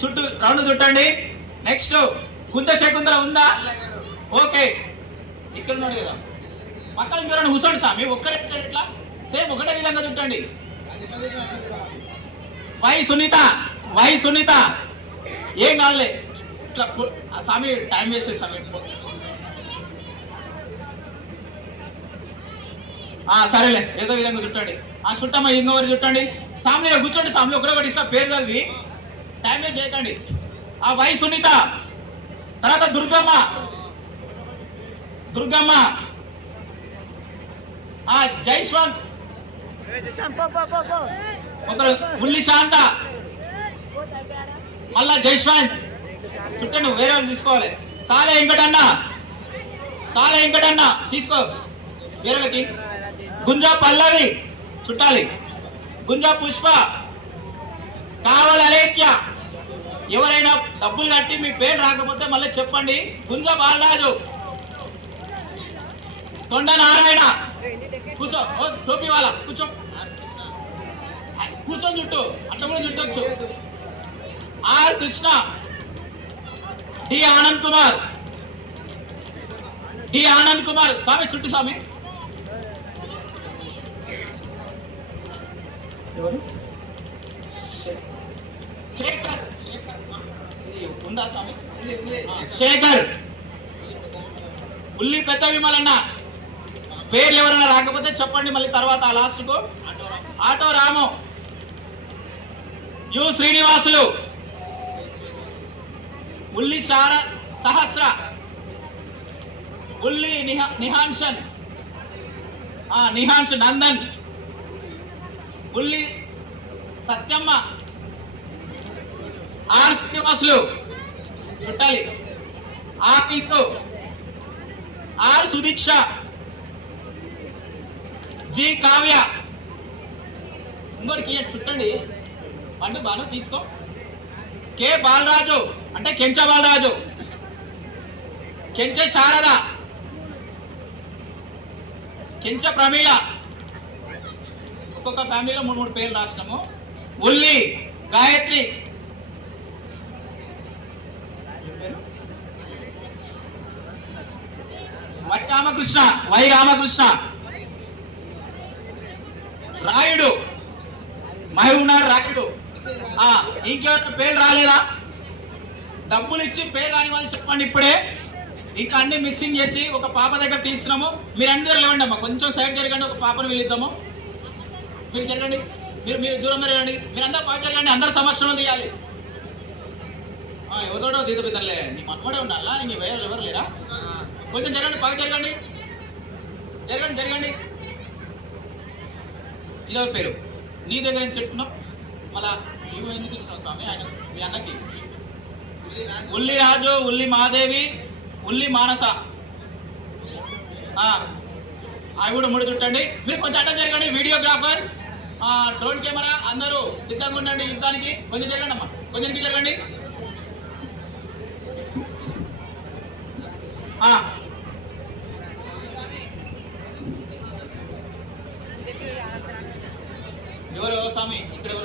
చుట్టూ round చుట్టండి. Next కుంత Shakuntala ఉందా? Okay, ఇక్కడ ఉన్నాడు కదా పక్కన మీరు కూర్చోండి స్వామి. ఒక్కరే ఇట్లా సేమ్ ఒకటే విధంగా చుట్టండి. వై సునీత ఏం కాదులే. ఇట్లా స్వామి టైం వేస్ట్ స్వామి. సరేలే ఏదో విధంగా చుట్టండి. చుట్టమ్మా ఇంకొకరు చుట్టండి. సామిలో కూర్చోండి. సామిలో ఒకరొకటి ఇస్తా పేరు చదివి టైం వేస్ట్ చేయకండి. వై సునీత, తర్వాత దుర్గమ్మ, జైశ్వంత్, ఒకరు ఉల్లి శాంత, మళ్ళా జైశ్వంత్ చుట్టండి. వేరే వాళ్ళు తీసుకోవాలి. సాలే వెంకటన్న తీసుకో వేరేకి. గుంజా పల్లవి చుట్టాలి. గుంజా పుష్ప, కావల అలేఖ్య. ఎవరైనా డబ్బులు కట్టి మీ పేరు రాకపోతే మళ్ళీ చెప్పండి. గుంజా బాలరాజు, తొండ నారాయణ కూర్చో. టోపీ వాళ్ళ కూర్చొని చుట్టూ అట్లా కూడా చుట్టొచ్చు. ఆర్ కృష్ణ, డి ఆనంద్ కుమార్ స్వామి చుట్టూ స్వామి. శేఖర్, ఉల్లి పెద్ద విమలన్న. పేర్లు ఎవరైనా రాకపోతే చెప్పండి మళ్ళీ తర్వాత లాస్ట్ కు. ఆటో రాము, యు శ్రీనివాసులు, ఉల్లి సహస్ర, ఉల్లి నిహాన్ష్ నందన్, ఉల్లి సత్యమ్మ, ఆర్ శ్రీనివాసులు చుట్టాలి. R Sudeeksha, G Kavya. ఇంకోటికి చుట్టండి. పండు బాను తీసుకో. కె బాలరాజు అంటే కెంచ బాలరాజు, కెంచ శారద, కెంచ ప్రమీళ. ఒక్కొక్క ఫ్యామిలీలో 3 పేర్లు రాసినాము. ఉల్లి గాయత్రి, వై రామకృష్ణ, రాయుడు, మహబూబ్నగర్ రాయుడు. ఇంకెవరి పేరు రాలేదా? డబ్బులు ఇచ్చి పేరు రాని వాళ్ళు చెప్పండి ఇప్పుడే. ఇంకా అన్ని మిక్సింగ్ చేసి ఒక పాప దగ్గర తీస్తున్నాము. మీరు అందరూ లేవండి అమ్మా, కొంచెం సైడ్ జరగండి. ఒక పాపను పిలుద్దాము. మీరు జరగండి, మీరు దూరం జరగండి. మీరు అందరూ పాప జరగండి. అందరు సమక్షంలో తీయాలి. ఎవరితోటో తీదుకుతారులే, నీ మనవాడే ఉండాలా? ఇంక ఎవరు లేరా? కొంచెం జరగండి, పాప జరగండి. ఇదెవరి పేరు? నీ దగ్గర ఎందుకు పెట్టుకున్నావు? మళ్ళా నువ్వు ఎందుకు ఇచ్చినావు స్వామి ఆయన మీ అన్నకి? ఉల్లి రాజు, ఉల్లి మాదేవి, ఉల్లి మానస. అవి కూడా 3 చుట్టండి. మీరు కొంచెం అడ్డం జరగండి. వీడియోగ్రాఫర్, డ్రోన్ కెమెరా అందరూ సిద్ధంగా ఉండండి యుద్ధానికి. కొంచెం జరగండి అమ్మా, కొంచెం జరగండి.